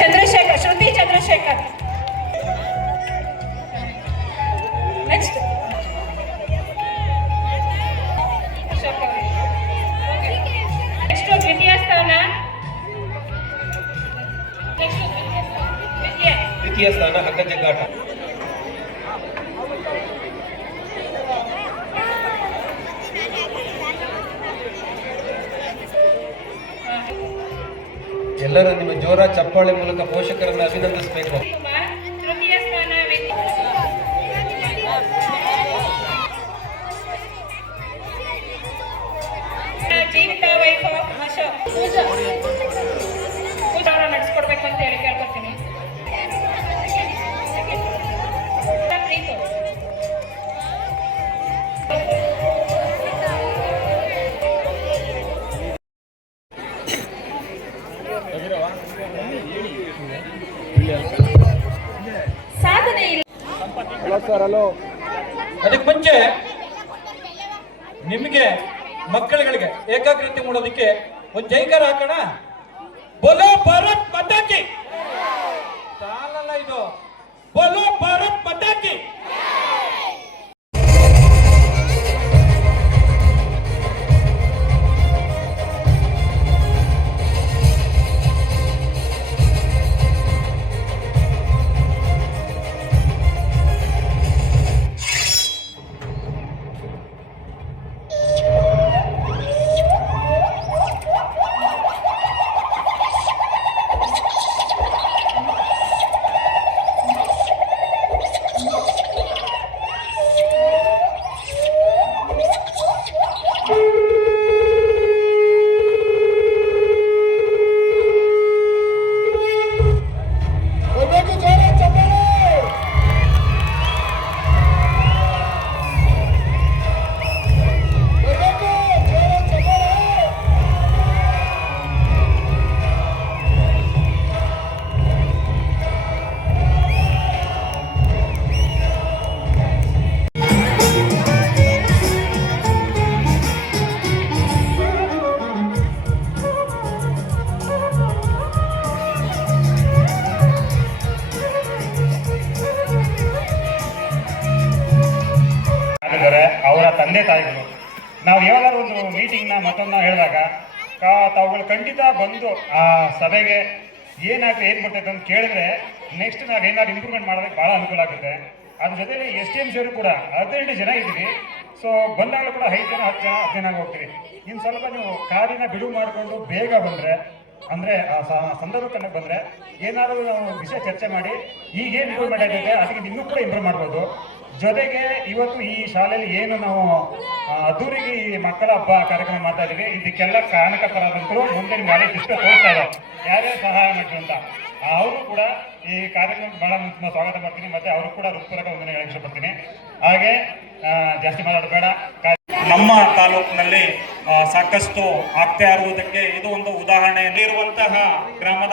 ಚಂದ್ರಶೇಖರ್, ಶ್ರುತಿ Chandrashekhar. Next ದ್ವಿತೀಯ ಸ್ಥಾನ ಹಗ್ಗ ಜಗ್ಗಾಟ. ಎಲ್ಲರೂ ನಿಮ್ಮ ಜೋರ ಚಪ್ಪಾಳೆ ಮೂಲಕ ಪೋಷಕರನ್ನು ಅಭಿನಂದಿಸಬೇಕು. ತೃತೀಯ ಸ್ಥಾನ ಜೀವಿತ ವೈಭವ್ ಅಶೋಕ್. ಪೂಜಾ ನಡೆಸ್ಕೊಡ್ಬೇಕು ಅಂತ ಹೇಳಿ ಕೇಳ್ಕೊತೀನಿ. ಸಾಧನೆ ಇಲ್ಲ. ಅದಕ್ಕೆ ಮುಂಚೆ ನಿಮಗೆ ಮಕ್ಕಳುಗಳಿಗೆ ಏಕಾಗ್ರತೆ ಮೂಡೋದಕ್ಕೆ ಒಂದು ಜೈಕಾರ ಹಾಕೋಣ. ಬೋಲೋ ಭಾರತ್ ಮಾತಾ ಕಿ. ಸಾಲಲ್ಲ ಇದು. ಬೋಲೋ ಭಾರತ್ ಮಾತಾ ಕಿ. ಅವರ ತಂದೆ ತಾಯಿಗಳು ನಾವು ಯಾವಾಗಾದ್ರೂ ಒಂದು ಮೀಟಿಂಗ್ನ ಮತ್ತೊಂದು ಹೇಳಿದಾಗ ತಾವುಗಳು ಖಂಡಿತ ಬಂದು ಆ ಸಭೆಗೆ ಏನಾಗುತ್ತೆ ಏನು ಬರ್ತೈತೆ ಅಂತ ಕೇಳಿದ್ರೆ ನೆಕ್ಸ್ಟ್ ನಾವು ಏನಾದ್ರು ಇಂಪ್ರೂವ್ಮೆಂಟ್ ಮಾಡೋದಕ್ಕೆ ಭಾಳ ಅನುಕೂಲ ಆಗುತ್ತೆ. ಅದ್ರ ಜೊತೆಲಿ STMC ಅವರು ಕೂಡ 18 ಜನ ಇದ್ದೀವಿ. ಸೊ ಬಂದಾಗಲೂ ಕೂಡ 5 ಜನ 10 ಜನ 10 ಜನ ಹೋಗ್ತೀವಿ. ಇನ್ನು ಸ್ವಲ್ಪ ನೀವು ಕಾರಿನ ಬಿಡುವು ಮಾಡಿಕೊಂಡು ಬೇಗ ಬಂದರೆ ಅಂದರೆ ಸಂದರ್ಭ ಕನ್ನಡ ಬಂದರೆ ಏನಾದರೂ ನಾವು ವಿಷಯ ಚರ್ಚೆ ಮಾಡಿ ಈಗೇನು ಇಂಪ್ರೂವ್ಮೆಂಟ್ ಆಗಿದೆ ಅದಕ್ಕೆ ಇನ್ನೂ ಕೂಡ ಇಂಪ್ರೂವ್ ಮಾಡ್ಬೋದು. ಜೊತೆಗೆ ಇವತ್ತು ಈ ಶಾಲೆಯಲ್ಲಿ ಏನು ನಾವು ಅದ್ದೂರಿಗೆ ಈ ಮಕ್ಕಳ ಹಬ್ಬ ಕಾರ್ಯಕ್ರಮ ಮಾಡ್ತಾ ಇದ್ದೀವಿ, ಇದಕ್ಕೆಲ್ಲ ಕಾರಣಕರ್ತರಾದಂತರು ಮುಂದೆ ನಿಮಗೆ ಡಿಸ್ಪ್ಲೇ ತೋರಿಸ್ತಾ ಇದ್ದಾರೆ ಯಾರ್ಯಾರು ಸಹಾಯ ಮಾಡ್ತೀವಿ ಅಂತ. ಅವರು ಕೂಡ ಈ ಕಾರ್ಯಕ್ರಮಕ್ಕೆ ಭಾಳ ಸ್ವಾಗತ ಮಾಡ್ತೀನಿ, ಮತ್ತೆ ಅವರು ಕೂಡ ಹೃತ್ಪೂರ್ವಕ ವಂದನೆ ಹೇಳಕ್ಕೆ ಇಷ್ಟಪಡ್ತೀನಿ. ಹಾಗೆ ಜಾಸ್ತಿ ಮಾತಾಡೋದು ಬೇಡ. ನಮ್ಮ ತಾಲೂಕಿನಲ್ಲಿ ಸಾಕಷ್ಟು ಆಗ್ತಾ ಇರುವುದಕ್ಕೆ ಇದು ಒಂದು ಉದಾಹರಣೆ ಇರುವಂತಹ ಗ್ರಾಮದ